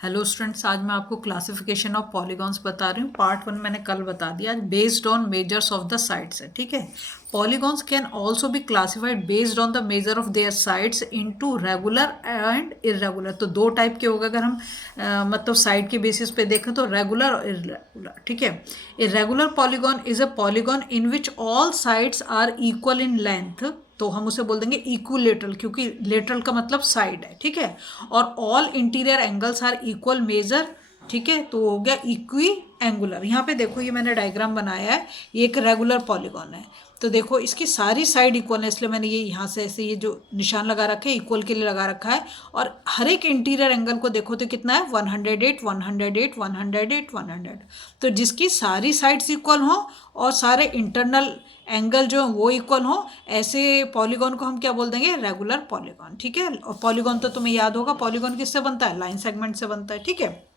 Hello students, आज मैं आपको क्लासिफिकेशन ऑफ पॉलीगॉन्स बता रही हूँ। पार्ट 1 मैंने कल बता दिया। आज based on measures of the sides है, ठीक है। Polygons can also be classified based on the measure of there sides into regular and irregular. तो दो टाइप के होगा अगर हम मतलब साइड के बेसिस पे देखें तो रेगुलर और इरेगुलर, ठीक है। Irregular polygon is a polygon in which all sides are equal in length, तो हम उसे बोल देंगे इक्विलेटरल, क्योंकि लेटरल का मतलब साइड है, ठीक है। और all interior angles are equal measure, ठीक है। तो हो गया इक्वी एंगुलर। यहाँ पे देखो, ये मैंने डायग्राम बनाया है, ये एक रेगुलर पॉलीगॉन है। तो देखो इसकी सारी साइड इक्वल है, इसलिए मैंने ये यहाँ से ऐसे ये जो निशान लगा रखे हैं इक्वल के लिए लगा रखा है। और हर एक इंटीरियर एंगल को देखो तो कितना है, 108, 108, 108, 100। तो जिसकी सारी साइड्स इक्वल हो और सारे इंटरनल एंगल जो वो इक्वल हो, ऐसे पॉलीगॉन को हम क्या बोल देंगे, रेगुलर पॉलीगॉन, ठीक है। और पॉलीगॉन तो तुम्हें याद होगा, पॉलीगॉन किससे बनता है, लाइन सेगमेंट से बनता है, ठीक है।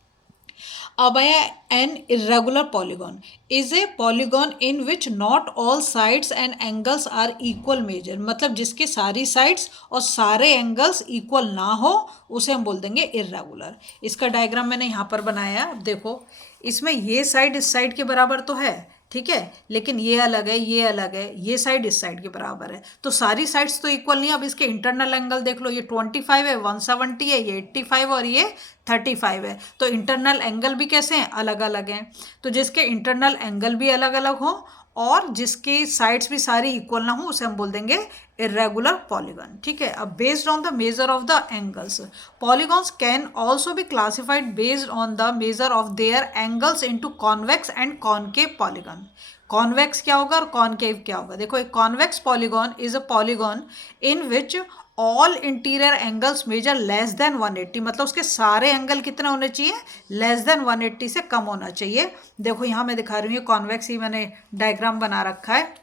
अब आया an irregular polygon is a polygon in which not all sides and angles are equal measure, मतलब जिसके सारी साइड्स और सारे एंगल्स इक्वल ना हो उसे हम बोल देंगे इरेगुलर। इसका डायग्राम मैंने यहाँ पर बनाया है। देखो इसमें ये साइड इस साइड के बराबर तो है, ठीक है, लेकिन ये अलग है, ये अलग है, ये साइड इस साइड के बराबर है, तो सारी साइड्स तो इक्वल नहीं है। अब इसके इंटरनल एंगल देख लो, ये 25 है, 170 है, ये 85 और ये 35 है। तो इंटरनल एंगल भी कैसे हैं, अलग अलग हैं। तो जिसके इंटरनल एंगल भी अलग अलग हो और जिसकी साइड्स भी सारी इक्वल ना हो उसे हम बोल देंगे इरेगुलर पॉलीगॉन, ठीक है। अब based on the measure of the angles, polygons can also be classified based on the measure of their angles into convex and concave polygon. Convex क्या होगा और कॉनकेव क्या होगा। देखो एक convex polygon is a polygon in which all interior angles measure less than 180, मतलब उसके सारे एंगल कितने होने चाहिए, लेस देन 180 से कम होना चाहिए। देखो यहाँ मैं दिखा रही हूँ, कॉन्वेक्स ही मैंने डायग्राम बना रखा है।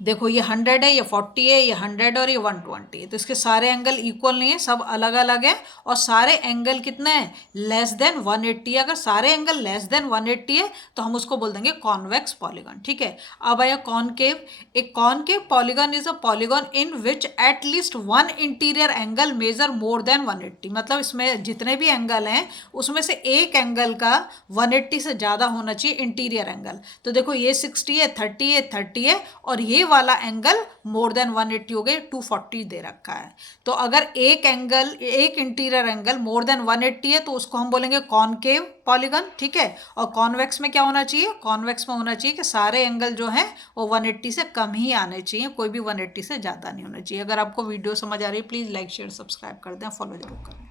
देखो ये 100 है, ये 40 है, ये 100 और ये 120 है। तो इसके सारे एंगल इक्वल नहीं है, सब अलग अलग है। और सारे एंगल कितने हैं, लेस देन 180। अगर सारे एंगल लेस देन 180 है तो हम उसको बोल देंगे कॉन्वेक्स पॉलीगॉन, ठीक है। अब आया कॉनकेव। एक concave polygon is a polygon in which at least one interior angle measure more than 180, मतलब इसमें जितने भी एंगल हैं उसमें से एक एंगल का 180 से ज़्यादा होना चाहिए इंटीरियर एंगल। तो देखो ये 60 है, 30 है, 30 है, और ये वाला एंगल मोर देन 180 हो गए, 240 दे रखा है। तो अगर एक एंगल, एक इंटीरियर एंगल मोर देन 180 है तो उसको हम बोलेंगे कॉनकेव पॉलीगॉन, ठीक है। और कॉन्वेक्स में क्या होना चाहिए, कॉन्वेक्स में होना चाहिए कि सारे एंगल जो हैं वो 180 से कम ही आने चाहिए, कोई भी 180 से ज़्यादा नहीं होना चाहिए। अगर आपको वीडियो समझ आ रही है प्लीज़ लाइक शेयर सब्सक्राइब कर दें, फॉलो जरूर करें।